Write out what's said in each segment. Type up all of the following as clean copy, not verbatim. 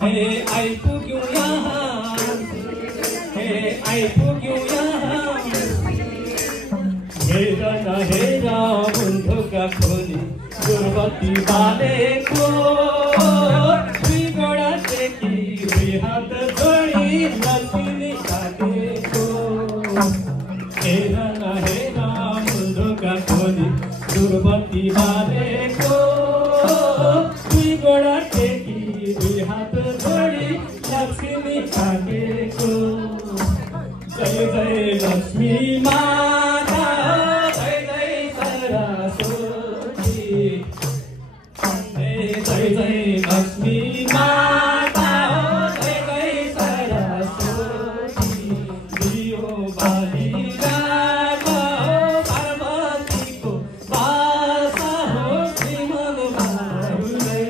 आइपुग्यौँ यहाँ आइपुग्यौँ यहाँ हेर नहेर बन्धुका खोली दुर्गति बालेको दुई गोडा टेकी दुई हात जोडी लक्ष्मी काटेको हेर नहेर बन्धुका खोली दुर्गति बालेको दुई गोडा टेकी दुई हात जोडी लक्ष्मी काटेको जय जय लक्ष्मी माता जय जय सरस्वती जय जय लक्ष्मी माता जय जय सरस्वती दियो बालिकाको पार्वतीको बासा हो श्रीमन बाबुले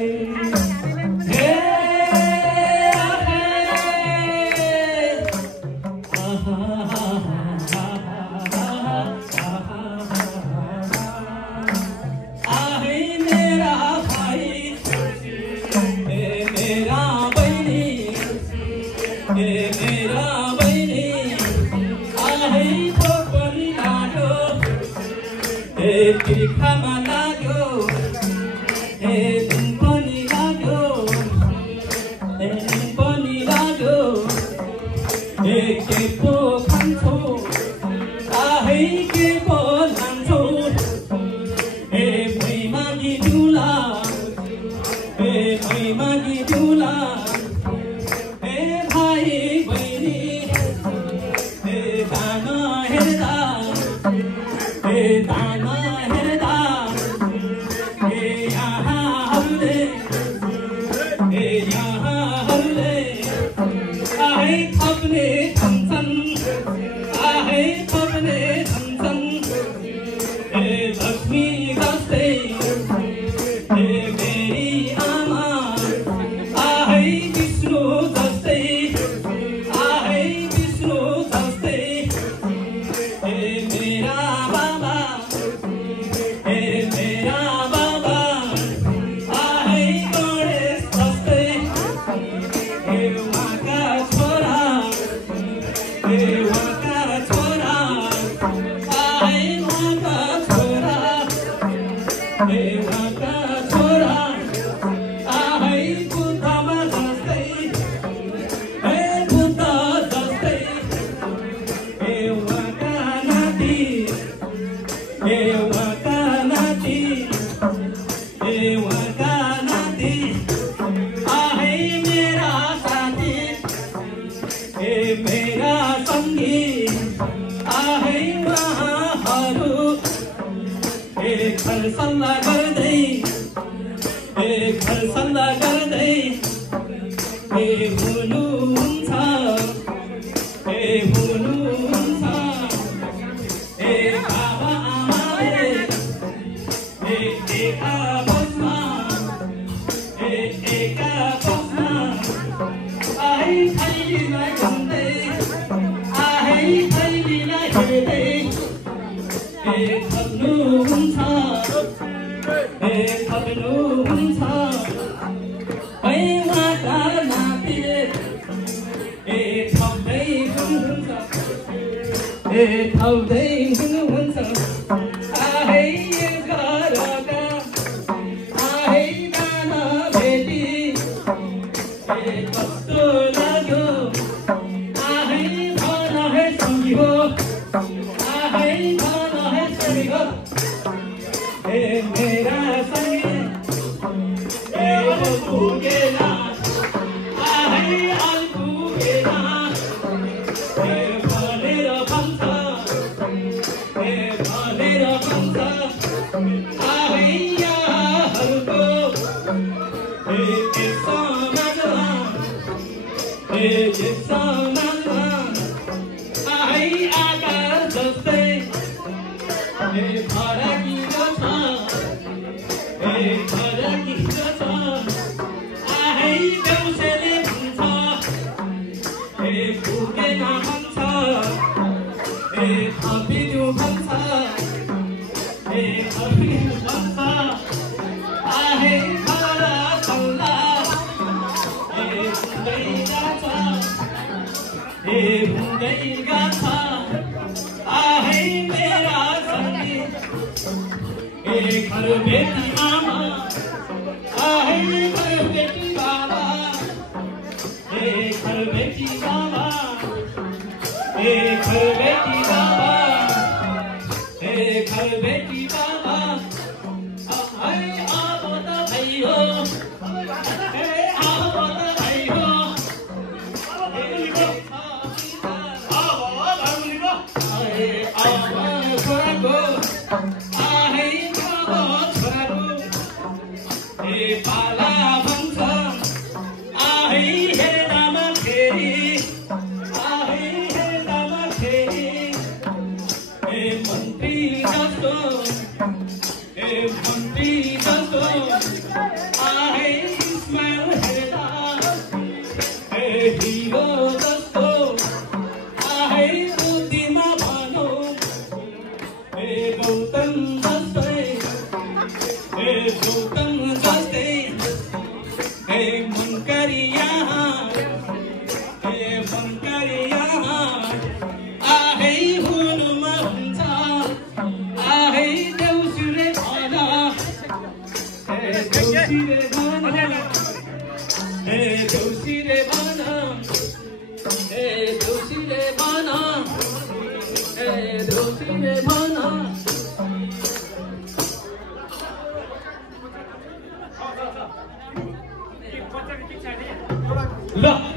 हे तिर्खामा लाग्यो धुन पनि लाग्यो पनि लाग्यो के पो खान्छौ आहै के पो लान्छौ भैमागी दुला भैमागी दुला भाइ बहिनी दाना हेर्दा दाना सल्लाह गर्दै हुनुहुन्छ बाबा आमाले एका बसमा आहै खैलीलाई घुम्दै आहै खैलीलाई हेर्दै थप्नुहुन्छ उहाँका नातिले थप्दै हुनुहुन्छ आहै घरका आहै दाना भेटी कस्तो लाग्यो आहै भन हे सङ्गी हो आहै भन हे सङ्गी हो मेरा सङ्गी पुगेन आहै पुगेन भनेर भन्छ आहै यहाँहरूको समाजमा आहै आकार जस्तै फरकिलो छ आहै देउसेले भन्छ पुगेन भन्छ थपिदिउँ भन्छ आहै घर सल्लाह बेटी मामा आहे घर बेटी बाबा घर बेटी बाबा घर बेटी बाबा घर बेटी बाबा आप बता भाई हो आप बता भाई हो पाला भन्छ आहे हेर्दामा फेरि आहे हेर्दामा फेरि मन्त्री जस्तो आहे स्माइल हेर्दा हिरो जस्तो आहे बुद्धिमा भनौँ गौतम जस्तै मनकरिया आहे हुनुमा हुन्छ आहे देउसुरे भन देउसिरे भन देउसिरे भन देउसिरे भन देउसिरे भन ल